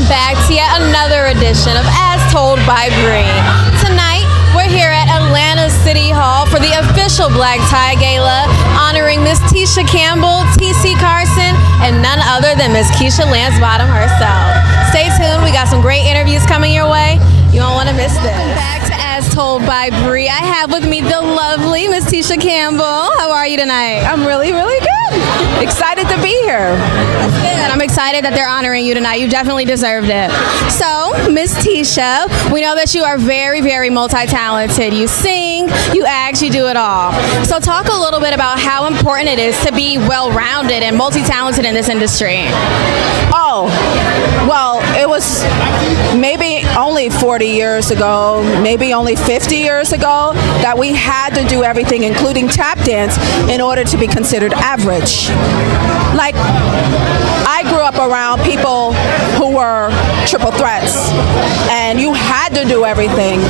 welcome back to yet another edition of As Told by Bree. Tonight, we're here at Atlanta City Hall for the official Black Tie Gala, honoring Miss Tisha Campbell, TC Carson, and none other than Miss Keisha Lansbottom herself. Stay tuned, we got some great interviews coming your way. You won't want to miss this. Back to As Told by Bree, I have with me the lovely Miss Tisha Campbell. How are you tonight? I'm really, really good. Excited to be here. That's good. I'm excited that they're honoring you tonight. You definitely deserved it. So, Miss Tisha, we know that you are very, very multi-talented. You sing, you act, you do it all. So talk a little bit about how important it is to be well-rounded and multi-talented in this industry. Oh, well, it was maybe only 40 years ago, maybe only 50 years ago, that we had to do everything, including tap dance, in order to be considered average. Like, I grew up around people who were triple threats, and you had to do everything,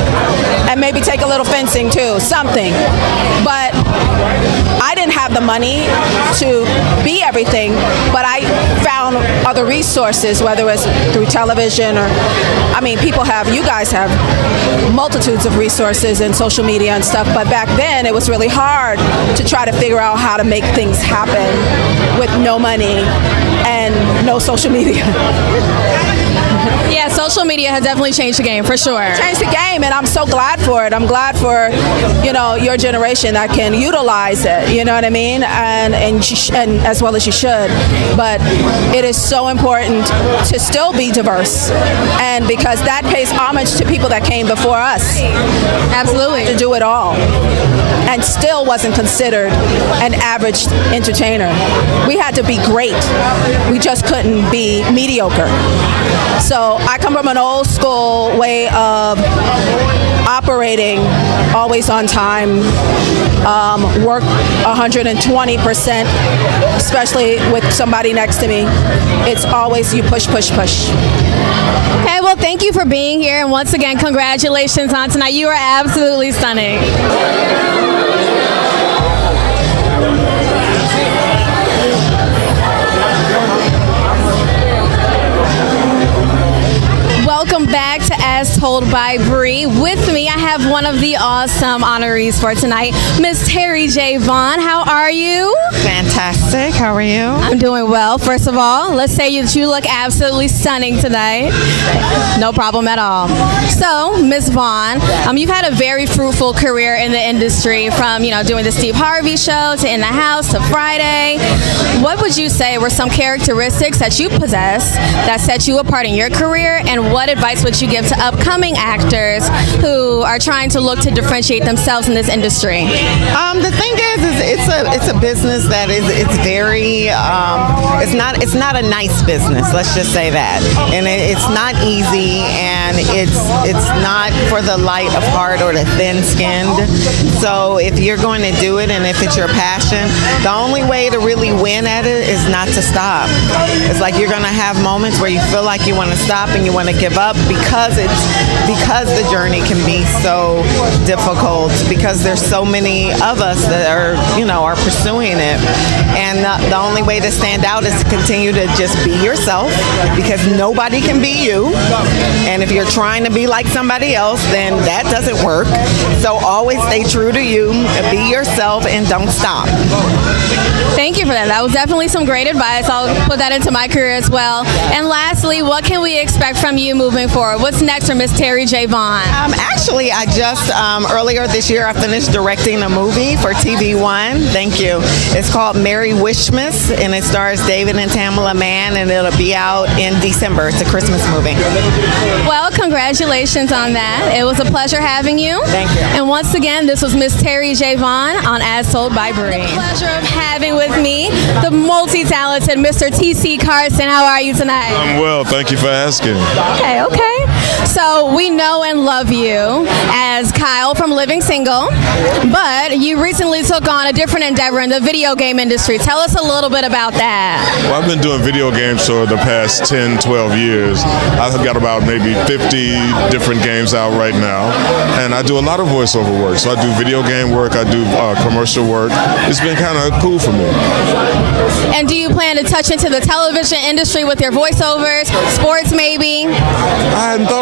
and maybe take a little fencing too, something. But I didn't have the money to be everything, but I found other resources, whether it's through television or, you guys have multitudes of resources and social media and stuff, but back then it was really hard to try to figure out how to make things happen with no money and no social media. Yeah, social media has definitely changed the game, for sure. Changed the game, and I'm so glad for it. I'm glad for, your generation that can utilize it, you know what I mean? And as well as you should. But it is so important to still be diverse, and because that pays homage to people that came before us. Absolutely. To do it all. And still wasn't considered an average entertainer. We had to be great. We just couldn't be mediocre. So I come from an old school way of operating, always on time, work 120%, especially with somebody next to me. It's always you push, push, push. Okay, well, thank you for being here. And once again, congratulations on tonight. You are absolutely stunning. Welcome back to As Told by Bree. With me, I have one of the awesome honorees for tonight, Miss Terri J. Vaughn. How are you? Fantastic. How are you? I'm doing well. First of all, let's say that you look absolutely stunning tonight. No problem at all. So, Miss Vaughn, you've had a very fruitful career in the industry, from doing the Steve Harvey show to In the House to Friday. What would you say were some characteristics that you possess that set you apart in your career, and what advice would you give to upcoming actors who are trying to look to differentiate themselves in this industry? The thing is it's a business that it's very it's not a nice business. Let's just say that, and it's not easy, and it's not for the light of heart or the thin-skinned. So if you're going to do it, and if it's your passion, the only way to really win at it is not to stop. It's like you're going to have moments where you feel like you want to stop and you want to give up because the journey can be so difficult, because there's so many of us that are pursuing it, and the only way to stand out is to continue to just be yourself, because nobody can be you, and if you're trying to be like somebody else, then that doesn't work. So always stay true to you, be yourself, and don't stop. Thank you for that. That was definitely some great advice. I'll put that into my career as well. And lastly, what can we expect from you moving forward? What's next for Miss Terri J. Vaughn? Actually, I just, earlier this year, I finished directing a movie for TV One. Thank you. It's called Merry Wishmas, and it stars David and Tamala Mann, and it'll be out in December. It's a Christmas movie. Well, congratulations on that. It was a pleasure having you. Thank you. And once again, this was Miss Terri J. Vaughn on As Told by Bree. The pleasure of having with me the multi-talented Mr. TC Carson. How are you tonight? I'm well. Thank you for asking. Okay. So we know and love you as Kyle from Living Single, but you recently took on a different endeavor in the video game industry. Tell us a little bit about that. Well, I've been doing video games for the past 10, 12 years. I've got about maybe 50 different games out right now, and I do a lot of voiceover work. So I do video game work, I do commercial work. It's been kind of cool for me. And do you plan to touch into the television industry with your voiceovers, sports maybe?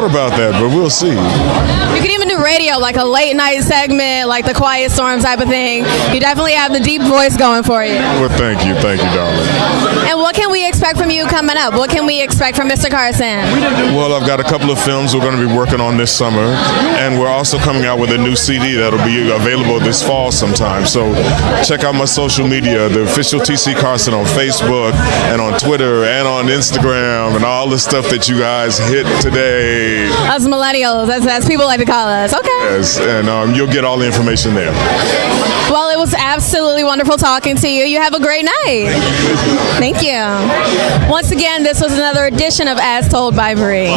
about that, but we'll see. You could even do radio, like a late night segment, like the Quiet Storm type of thing. You definitely have the deep voice going for you. Well, thank you, darling. And what can we expect from you coming up? What can we expect from Mr. Carson? Well, I've got a couple of films we're going to be working on this summer, and we're also coming out with a new CD that'll be available this fall sometime. So check out my social media, the official TC Carson on Facebook and on Twitter and on Instagram and all the stuff that you guys hit today. Us millennials, as people like to call us. Okay. Yes, and you'll get all the information there. Well, it was absolutely wonderful talking to you. You have a great night. Thank you. Once again, this was another edition of As Told by Bree.